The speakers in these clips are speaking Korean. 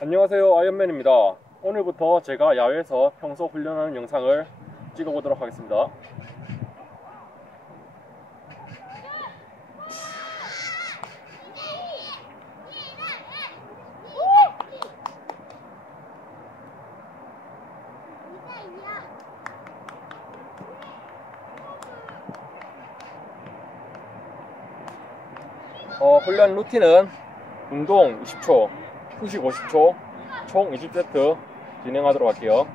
안녕하세요, 아이언맨입니다. 오늘부터 제가 야외에서 평소 훈련하는 영상을 찍어보도록 하겠습니다. 훈련 루틴은 운동 20초, 휴식 50초, 총 20세트 진행하도록 할게요.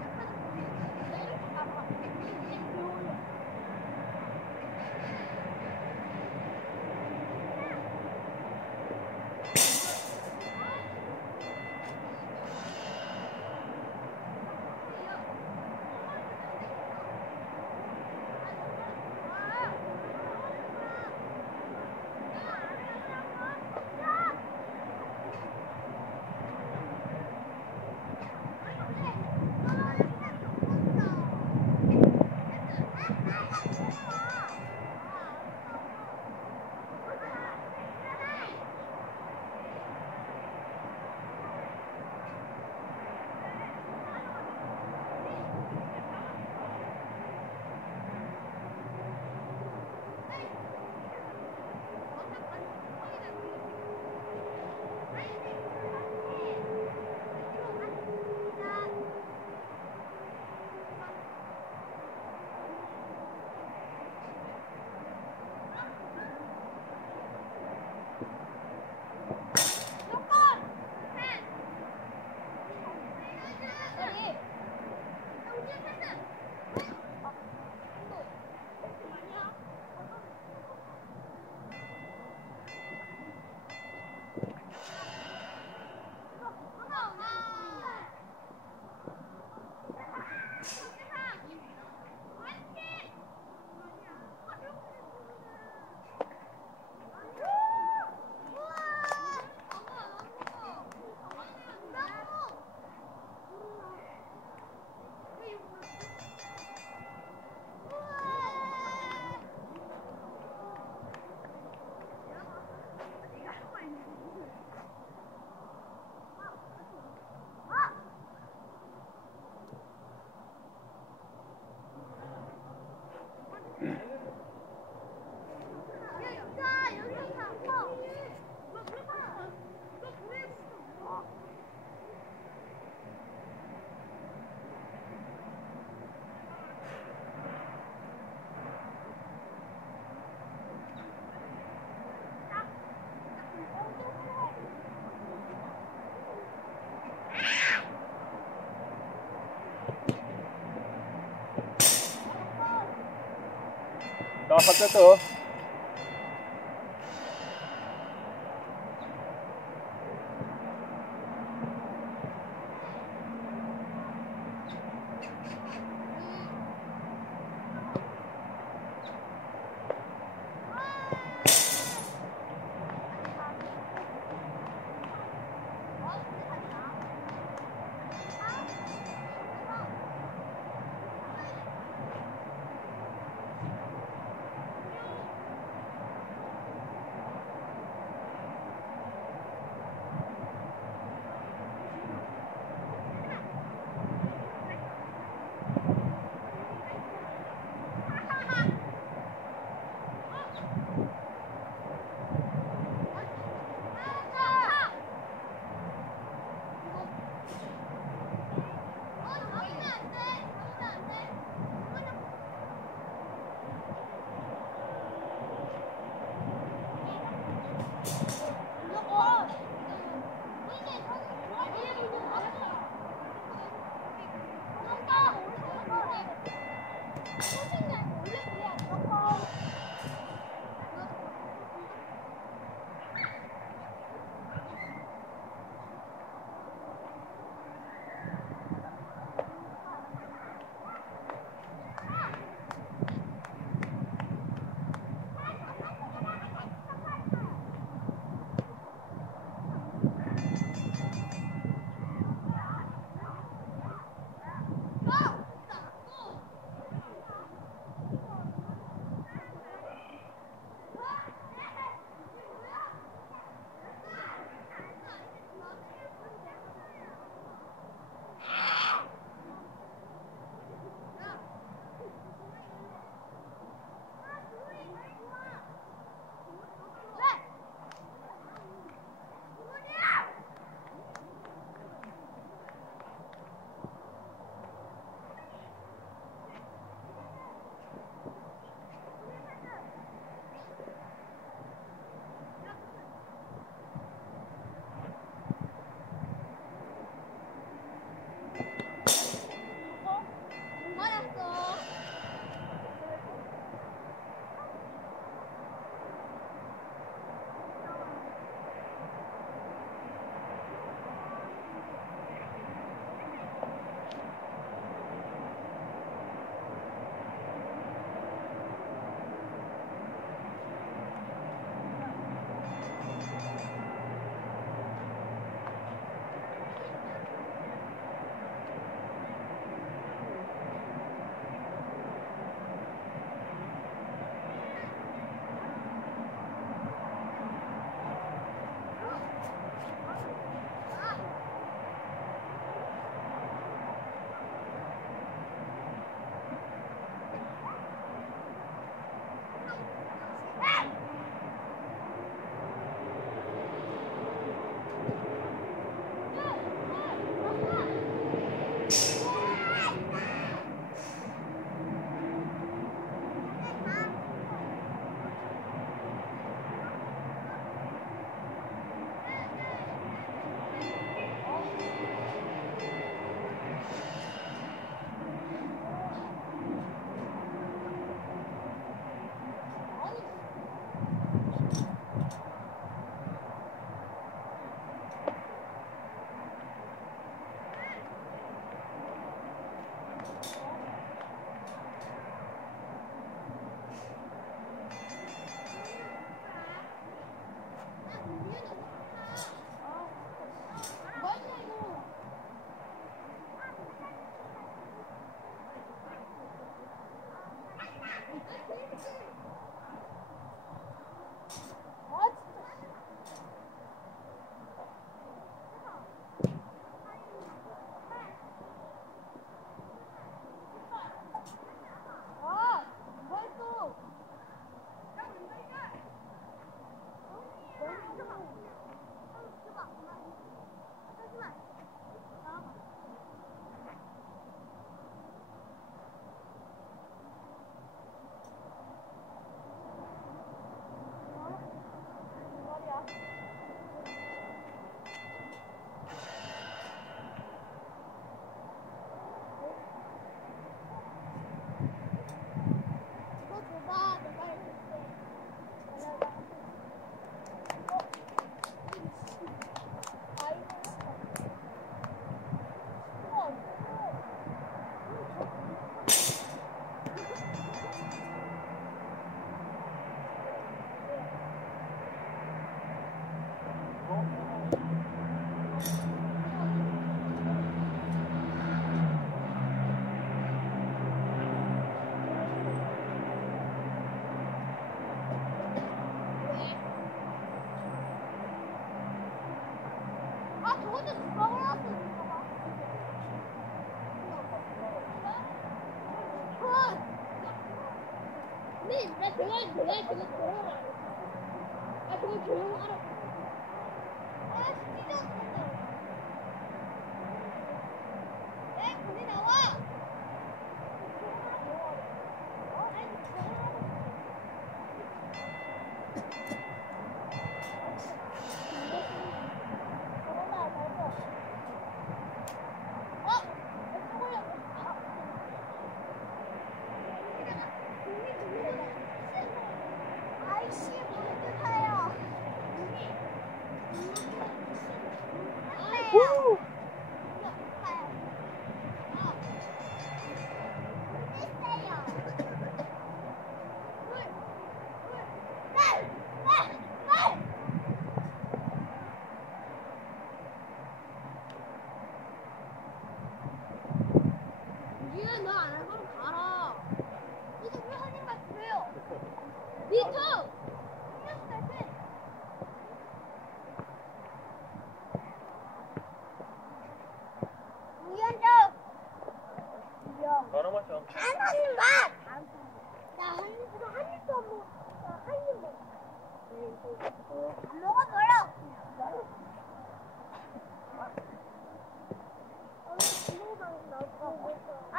자, 3세트.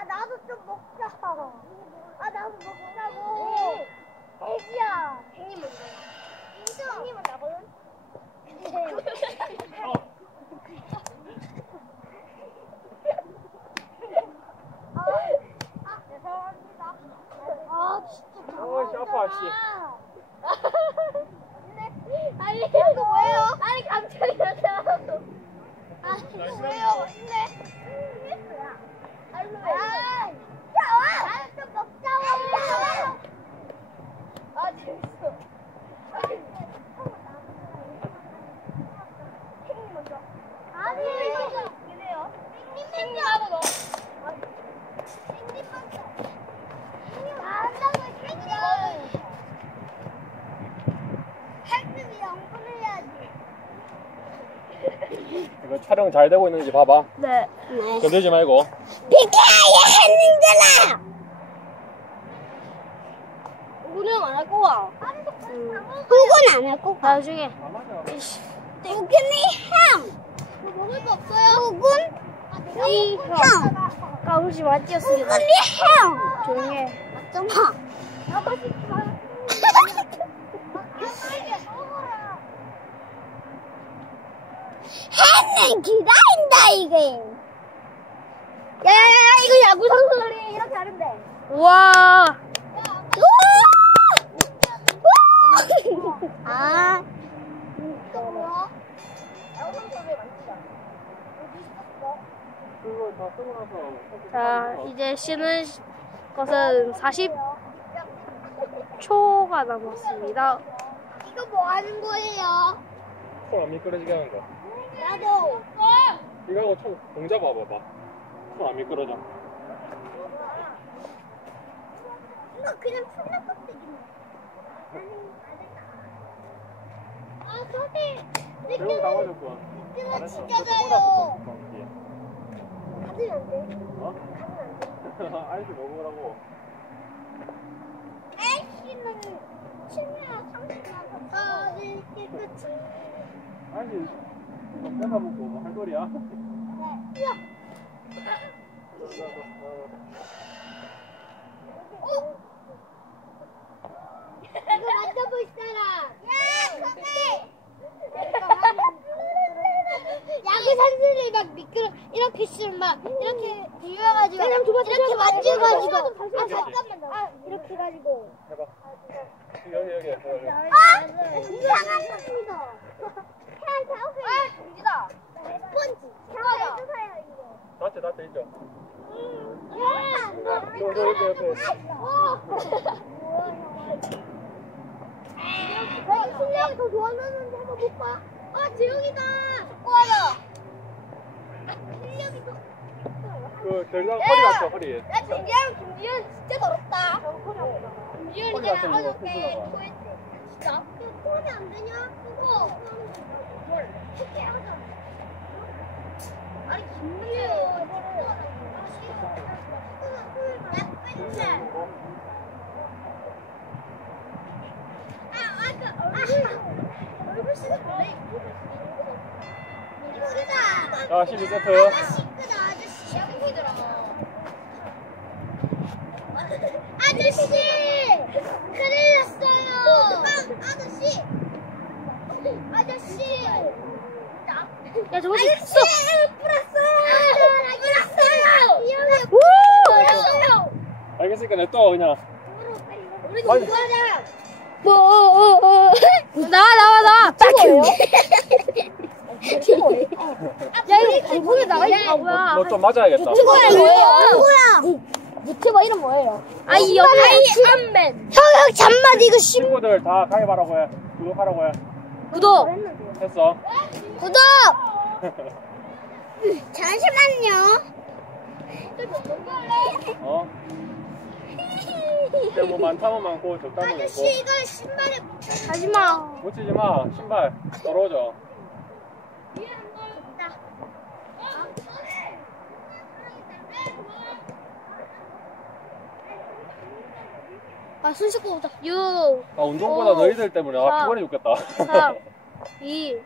나도 좀 먹자. 나도 먹자고. 애기야. 생님 먼저. 생님은 나거든. 죄송합니다. 진짜. 아파, 씨. 아니, 이거 왜요? 아니, 감정이라서. 이거 왜요? 나는 좀 먹자고. 재밌어. 생님 먼저. 아니, 이래요. 생님하고 너. 생님 먼저. 나한다고 생님. 할머니 양보를 해야지. 이거 촬영 잘 되고 있는지 봐봐. 네. 건들지 말고. 비켜! 얘 했는잖아! 우는 안 할 거야. 그건 안 할 거야. 나중에. 우근이 형! 뭐 먹을 거 없어요? 우근? 이 형! 까불지 마, 뛰었습니다. 우근이 형! 조용히 해. 맞잖아. 아빠 싶지 마. 햄은 기다린다, 이게. 야야야, 이거 야구 선수들이 이렇게 하는데. 우와. 아. 이거 뭐야? 야구 선수들 만지자. 어디 있었어? 그거 다 쓰고 나서. 자, 이제 쉬는 것은 40초가 남았습니다. 이거 뭐 하는 거예요? 손 안 미끄러지게 하는 거. 나도. 이거하고 총 동작 봐봐봐. 손 안 미끄러져. 이거 그냥 풀려 껍데기네. 저기. 배우 나와줬고. 느낌은 진짜 잘요. 어? 가면 안 돼. 가면 안 돼. 아이스 먹으라고. A씨는 7년 30년 더. 이렇게 끝이. 아니, 뺏어보고 뭐 할 소리야? 이거 만져볼 사람. 야, 거기. 야구 선수들 막 미끄러 이렇게 쓰면 막 이렇게 비벼가지고 이렇게 만져가지고 아 잠깐만 아 이렇게 해가지고 해봐. 여기. 이상한 겁니다. 태양 자오페. 아 동지다. 스펀지. 잡아요. 다쳐 있죠. 너 옆에. 실력이 더 좋아졌는데 한번 볼까? 아 재영이다. 축구하다. 실력이 더. 결국 허리 같죠, 허리. 야 김지현 진짜 더럽다. 허리 김지현이 같은 내가 거 어저께 펴주나 봐. 토했대. 진짜? 토하면 안 되냐? 그거. 뭘? 토끼 하자. 아니 김지현. 얼굴 쓰는 거래. 이거다. 자, 12세트. 아저씨 끄다 아저씨. 아저씨 큰일 났어요. 아저씨. 야, 저거 아저씨 뿌렸어요. 알겠으니까 냅둬, 그냥. 우리 아니. 누구하자. 나와. 뭐예요? 야, 이거 방송에 나가 있는 거 뭐야? 너 좀 맞아야겠다. 뭐야? 유튜버 이름 뭐예요? 아이 옆에 안맨 형 잠만 이거 친구들 다 가입하라고 해. 구독하라고 해. 구독. 했어. 구독. 잠시만요. 어? 근데 뭐 많다면 많고 적다면 적고. 아저씨 이거 신발에 하지마. 묻히지 마. 신발 떨어져. 아, 손 씻고 오자. 6, 아, 운동보다 오. 너희들 때문에 아, 사. 피곤해 죽겠다. 3, 2.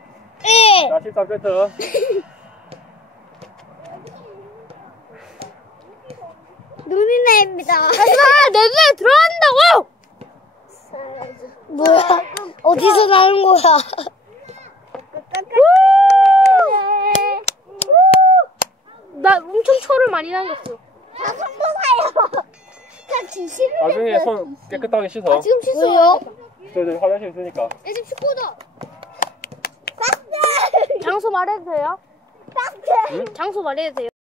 자, 13세트. 눈이 내입니다. 하지마! 내 눈에 들어간다고! 뭐야? 어디서 나는 거야? 나 엄청 초를 많이 남겼어. 다 성공해요. 다 지시를 나중에 손 깨끗하게 씻어. 지금 씻어요? 저기 화장실 있으니까. 야 지금 축구다. 장소 말해도 돼요? 빡대. 응? 장소 말해도 돼요?